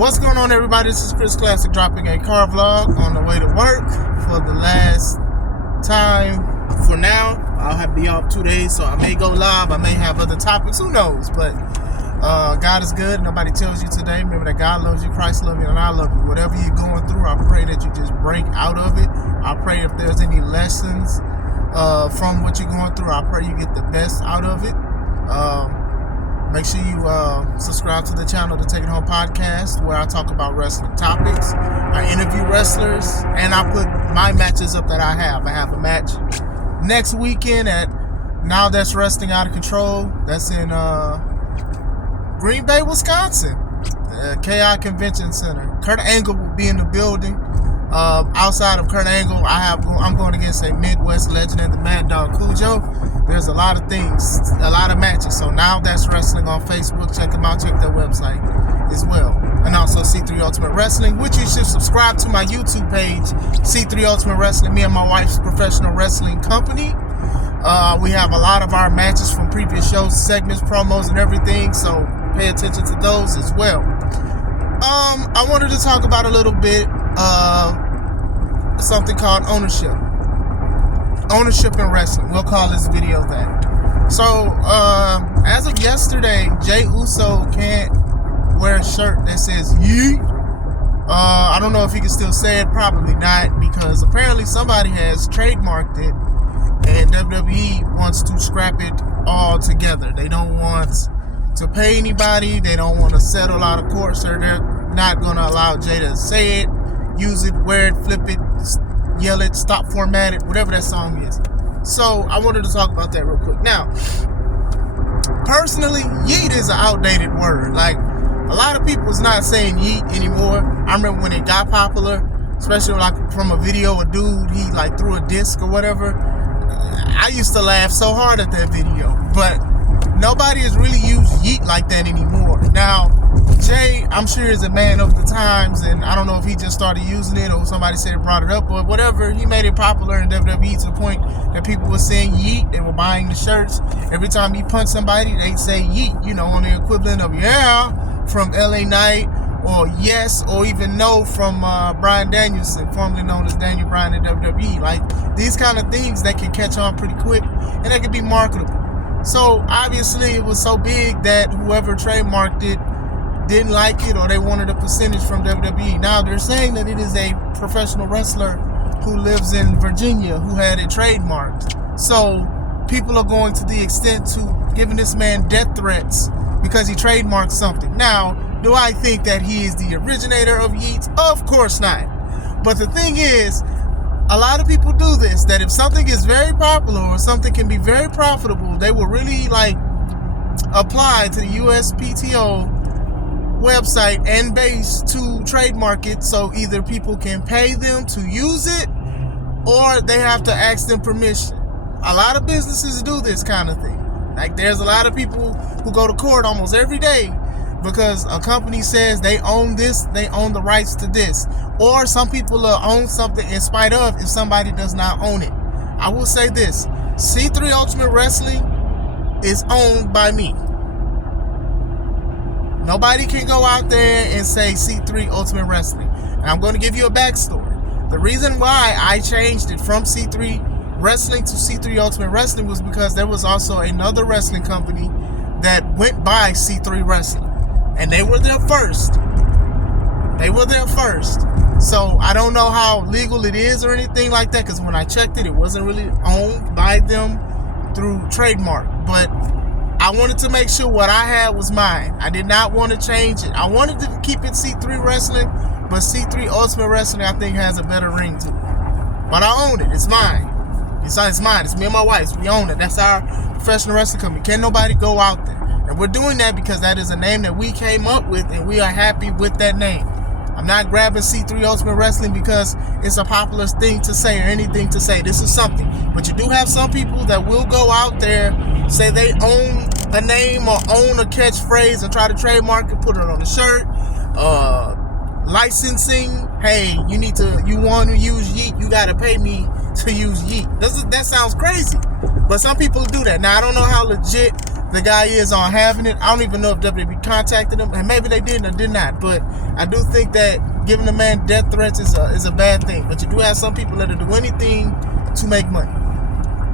What's going on, everybody? This is Chris Classic dropping a car vlog on the way to work for the last time for now. I'll be off 2 days, so I may go live. I may have other topics. Who knows? But God is good. Nobody tells you today. Remember that God loves you, Christ loves you, and I love you. Whatever you're going through, I pray that you just break out of it. I pray if there's any lessons from what you're going through, I pray you get the best out of it. Make sure you subscribe to the channel, the Take It Home Podcast, where I talk about wrestling topics. I interview wrestlers, and I put my matches up that I have. I have a match next weekend at Now That's Wrestling Out of Control. That's in Green Bay, Wisconsin, the KI Convention Center. Kurt Angle will be in the building. Outside of Kurt Angle, I'm going against a Midwest legend and the Mad Dog Cujo. There's a lot of things, a lot of matches. So Now That's Wrestling on Facebook. Check them out. Check their website as well. And also C3 Ultimate Wrestling, which you should subscribe to my YouTube page, C3 Ultimate Wrestling, me and my wife's professional wrestling company. We have a lot of our matches from previous shows, segments, promos, and everything. So pay attention to those as well. I wanted to talk about a little bit something called ownership. Ownership in wrestling. We'll call this video that. So, as of yesterday, Jey Uso can't wear a shirt that says YEET. I don't know if he can still say it. Probably not, because apparently somebody has trademarked it, and WWE wants to scrap it all together. They don't want to pay anybody. They don't want to settle out of court, so they're not going to allow Jey to say it, use it, wear it, flip it, yell it, stop, format it, whatever that song is. So I wanted to talk about that real quick. Now, personally, YEET is an outdated word. Like, a lot of people is not saying YEET anymore. I remember when it got popular, especially like from a video, a dude, he like threw a disc or whatever. I used to laugh so hard at that video, but nobody has really used YEET like that anymore. Now, Jey, I'm sure, is a man of the times, and I don't know if he just started using it or somebody said it brought it up or whatever. He made it popular in WWE to the point that people were saying YEET. They were buying the shirts. Every time he punched somebody, they'd say YEET, you know, on the equivalent of yeah from LA Knight, or yes, or even no from Bryan Danielson, formerly known as Daniel Bryan in WWE. Like, these kind of things that can catch on pretty quick, and they can be marketable. So obviously it was so big that whoever trademarked it didn't like it, or they wanted a percentage from WWE. Now they're saying that it is a professional wrestler who lives in Virginia who had it trademarked. So people are going to the extent to giving this man death threats because he trademarked something. Now, do I think that he is the originator of YEET? Of course not. But the thing is, a lot of people do this, that if something is very popular or something can be very profitable, they will really like apply to the USPTO website and base to trademark it, so either people can pay them to use it or they have to ask them permission. A lot of businesses do this kind of thing. Like, there's a lot of people who go to court almost every day because a company says they own this, they own the rights to this. Or some people own something in spite of if somebody does not own it. I will say this, C3 Ultimate Wrestling is owned by me. Nobody can go out there and say C3 Ultimate Wrestling. And I'm going to give you a backstory. The reason why I changed it from C3 Wrestling to C3 Ultimate Wrestling was because there was also another wrestling company that went by C3 Wrestling. And they were there first. So I don't know how legal it is or anything like that, because when I checked it, it wasn't really owned by them through trademark. But I wanted to make sure what I had was mine. I did not want to change it. I wanted to keep it C3 Wrestling, but C3 Ultimate Wrestling, I think, has a better ring to it. But I own it. It's mine. It's mine. It's me and my wife. We own it. That's our professional wrestling company. Can't nobody go out there. And we're doing that because that is a name that we came up with, and we are happy with that name. I'm not grabbing C3 Ultimate Wrestling because it's a popular thing to say or anything to say. This is something. But you do have some people that will go out there, say they own a name or own a catchphrase and try to trademark it, put it on a shirt. Licensing, hey, you want to use YEET, you got to pay me to use YEET. That sounds crazy. But some people do that. Now, I don't know how legit the guy is on having it. I don't even know if WWE contacted him, and maybe they did or did not. But I do think that giving a man death threats is a bad thing. But you do have some people that'll do anything to make money.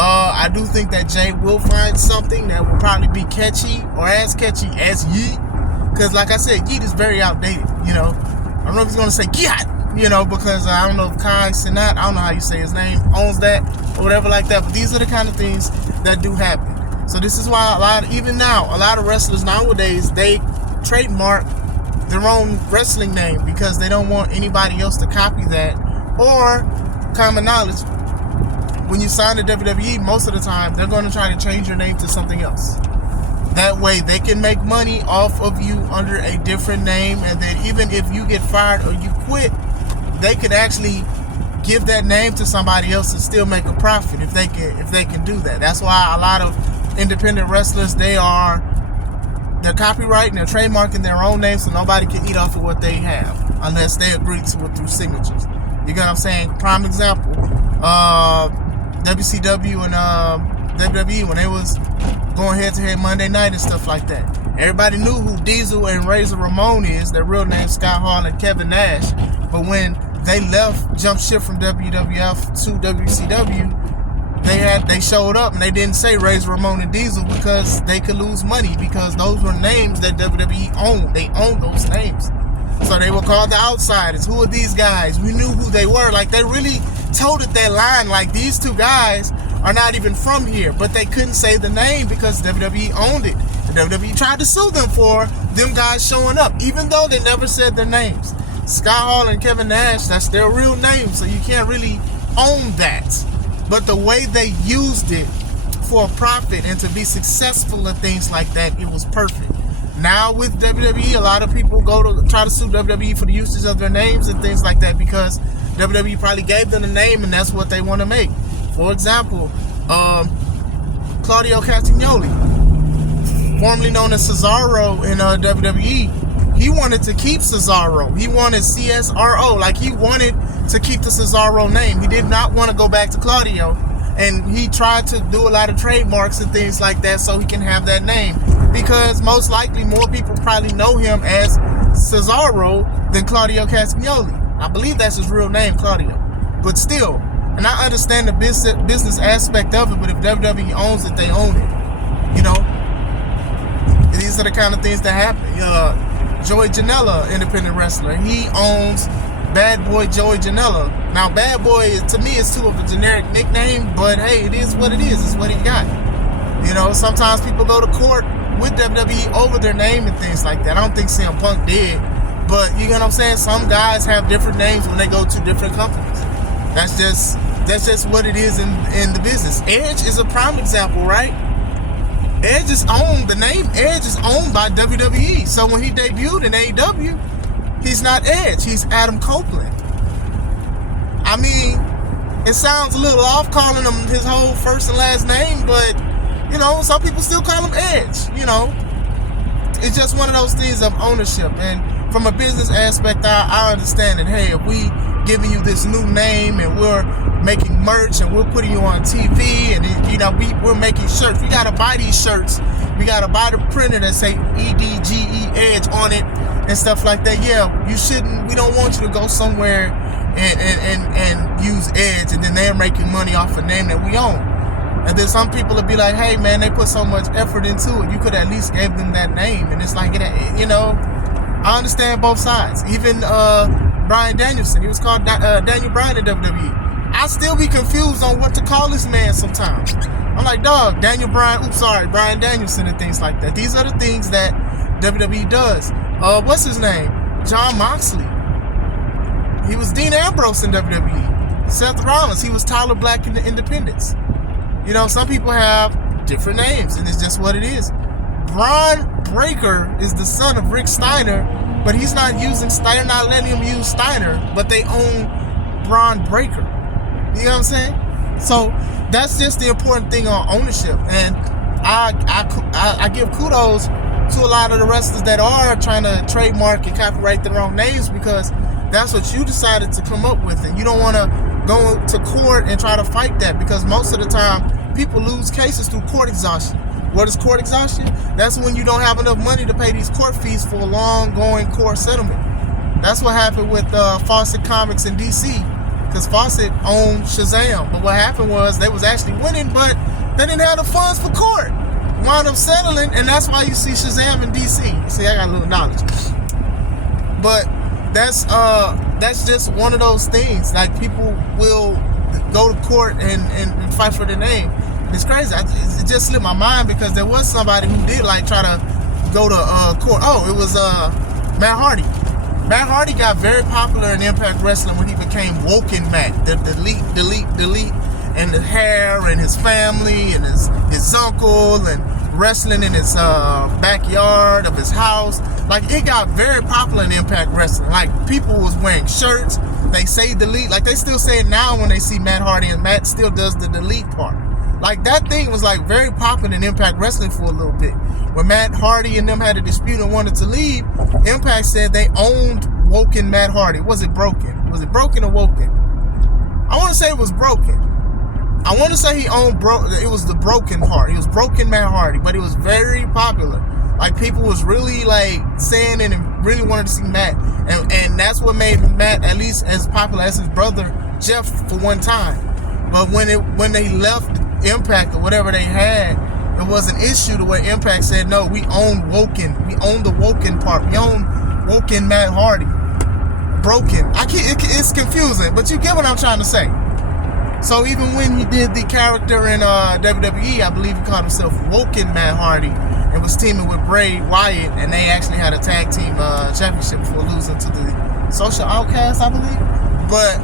I do think that Jey will find something that will probably be catchy or as catchy as YEET. Because like I said, YEET is very outdated, you know. I don't know if he's going to say YEET, you know, because I don't know if Kai Sinat, I don't know how you say his name, owns that or whatever like that. But these are the kind of things that do happen. So this is why a lot of wrestlers nowadays, they trademark their own wrestling name because they don't want anybody else to copy that. Or, common knowledge, when you sign to WWE, most of the time, they're going to try to change your name to something else. That way, they can make money off of you under a different name, and then even if you get fired or you quit, they could actually give that name to somebody else and still make a profit if they can do that. That's why a lot of independent wrestlers, they're copyrighting, they're trademarking their own name, so nobody can eat off of what they have unless they agree to it through signatures. You get what I'm saying? Prime example, WCW and WWE, when they was going head-to-head Monday night and stuff like that. Everybody knew who Diesel and Razor Ramon is, their real name Scott Hall and Kevin Nash. But when they jumped ship from WWF to WCW, they showed up and they didn't say Razor Ramon and Diesel because they could lose money, because those were names that WWE owned. They owned those names. So they were called the Outsiders. Who are these guys? We knew who they were. Like, they really toted that line, like, these two guys are not even from here, but they couldn't say the name because WWE owned it. The WWE tried to sue them for them guys showing up, even though they never said their names. Scott Hall and Kevin Nash, that's their real name, so you can't really own that. But the way they used it for a profit and to be successful and things like that, it was perfect. Now with WWE, a lot of people go to try to sue WWE for the usage of their names and things like that because WWE probably gave them the name and that's what they want to make. For example, Claudio Castagnoli, formerly known as Cesaro in WWE, he wanted to keep Cesaro. He wanted CSRO, like he wanted to keep the Cesaro name. He did not want to go back to Claudio, and he tried to do a lot of trademarks and things like that so he can have that name. Because most likely more people probably know him as Cesaro than Claudio Castagnoli. I believe that's his real name, Claudio. But still, and I understand the business aspect of it, but if WWE owns it, they own it. You know? These are the kind of things that happen. Joey Janela, independent wrestler, he owns Bad Boy Joey Janela. Now, Bad Boy, to me, is too of a generic nickname, but hey, it is what it is. It's what he got. You know, sometimes people go to court with WWE over their name and things like that. I don't think CM Punk did, but you know what I'm saying? Some guys have different names when they go to different companies. That's just what it is in the business. Edge is a prime example, right? Edge is owned, the name Edge is owned by WWE. So when he debuted in AEW, he's not Edge, he's Adam Copeland. I mean, it sounds a little off calling him his whole first and last name, but you know, some people still call him Edge, you know. It's just one of those things of ownership. And from a business aspect, I understand that, hey, if we giving you this new name and we're making merch and we're putting you on TV and, you know, we're making shirts. We got to buy these shirts. We got to buy the printer that say EDGE Edge on it and stuff like that. Yeah, you shouldn't. We don't want you to go somewhere and use Edge and then they're making money off a name that we own. And then some people will be like, hey, man, they put so much effort into it. You could at least give them that name. And it's like, you know, I understand both sides. Even Bryan Danielson, he was called Daniel Bryan in WWE. I still be confused on what to call this man sometimes. I'm like, dog, Bryan Danielson and things like that. These are the things that WWE does. What's his name? Jon Moxley. He was Dean Ambrose in WWE. Seth Rollins, he was Tyler Black in the Independents. You know, some people have different names, and it's just what it is. Braun Breaker is the son of Rick Steiner, but he's not using Steiner, not letting him use Steiner, but they own Braun Breaker. You know what I'm saying? So that's just the important thing on ownership. And I give kudos to a lot of the wrestlers that are trying to trademark and copyright their own names, because that's what you decided to come up with, and you don't want to go to court and try to fight that, because most of the time people lose cases through court exhaustion. What is court exhaustion? That's when you don't have enough money to pay these court fees for a long-going court settlement. That's what happened with Fawcett Comics in DC, because Fawcett owned Shazam. But what happened was they was actually winning, but they didn't have the funds for court. Wound up settling, and that's why you see Shazam in DC. See, I got a little knowledge. But that's just one of those things. Like, people will go to court and fight for their name. It's crazy. It just slipped my mind because there was somebody who did like try to go to court. Oh, it was Matt Hardy. Matt Hardy got very popular in Impact Wrestling when he became Woken Matt. The delete, and the hair and his family and his uncle and wrestling in his backyard of his house. Like, it got very popular in Impact Wrestling. Like, people was wearing shirts. They say delete. Like, they still say it now when they see Matt Hardy, and Matt still does the delete part. Like, that thing was like very popular in Impact Wrestling for a little bit. When Matt Hardy and them had a dispute and wanted to leave, Impact said they owned Woken Matt Hardy. Was it broken? Was it broken or woken? I want to say it was broken. I want to say he owned it was the broken part. It was Broken Matt Hardy, but it was very popular. Like, people was really like saying it and really wanted to see Matt, and that's what made Matt at least as popular as his brother Jeff for one time. But when they left Impact or whatever they had, it was an issue to where Impact said, no, we own Woken. We own the Woken part. We own Woken Matt Hardy. Broken. It's confusing, but you get what I'm trying to say. So even when he did the character in WWE, I believe he called himself Woken Matt Hardy and was teaming with Bray Wyatt, and they actually had a tag team championship before losing to the Social Outcasts, I believe. But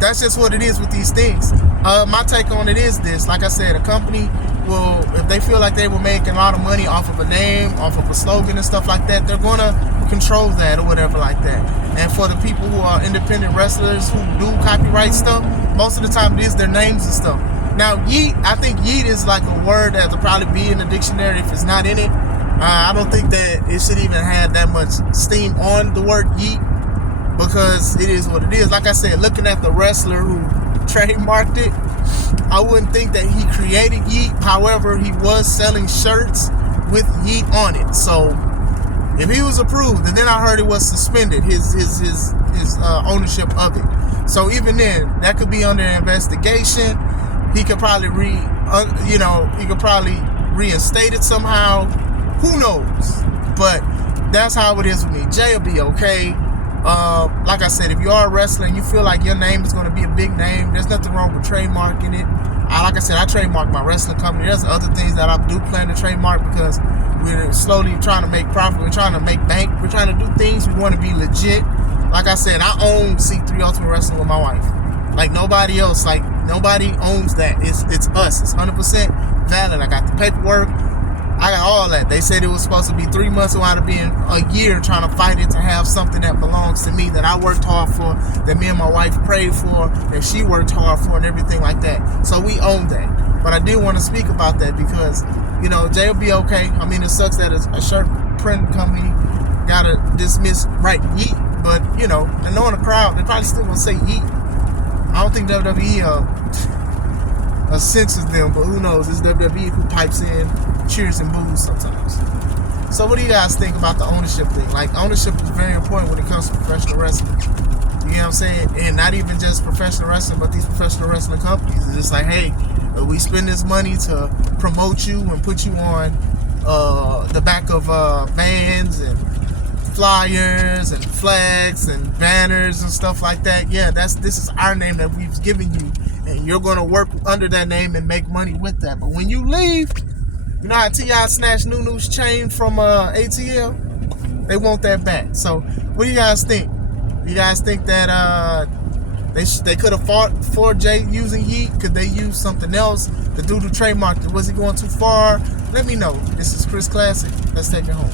that's just what it is with these things. My take on it is this. Like I said, a company will, if they feel like they were making a lot of money off of a name, off of a slogan and stuff like that, they're going to control that or whatever like that. And for the people who are independent wrestlers who do copyright stuff, most of the time it is their names and stuff. Now, YEET, I think YEET is like a word that will probably be in the dictionary if it's not in it. I don't think that it should even have that much steam on the word YEET, because it is what it is. Like I said, looking at the wrestler who trademarked it, I wouldn't think that he created YEET. However, he was selling shirts with YEET on it. So if he was approved, and then I heard it was suspended, his ownership of it. So even then, that could be under investigation. He could probably reinstate it somehow. Who knows? But that's how it is with me. Jey will be okay. Like I said, if you are a wrestler and you feel like your name is going to be a big name, there's nothing wrong with trademarking it. Like I said, I trademarked my wrestling company. There's other things that I do plan to trademark because we're slowly trying to make profit. We're trying to make bank. We're trying to do things. We want to be legit. Like I said, I own C3 Ultimate Wrestling with my wife. Like nobody else. Like nobody owns that. It's us. It's 100% valid. I got the paperwork. I got all that. They said it was supposed to be 3 months. It wound up being a year trying to fight it to have something that belongs to me, that I worked hard for, that me and my wife prayed for, that she worked hard for, and everything like that. So we own that. But I did want to speak about that because, Jey will be okay. I mean, it sucks that a shirt print company got to dismiss YEET. But, and knowing the crowd, they probably still going to say YEET. I don't think WWE censors them, but who knows? It's WWE who pipes in cheers and boos sometimes. So what do you guys think about the ownership thing? Like, ownership is very important when it comes to professional wrestling. You know what I'm saying? And not even just professional wrestling, but these professional wrestling companies. It's just like, hey, we spend this money to promote you and put you on the back of vans and flyers and flags and banners and stuff like that. Yeah, this is our name that we've given you, and you're going to work under that name and make money with that. But when you leave, you know how T.I. snatched Nunu's chain from ATL? They want that back. So what do you guys think? You guys think that they could have fought for Jey using YEET? Could they use something else? The dude who trademarked it, was he going too far? Let me know. This is Chris Classic. Let's take it home.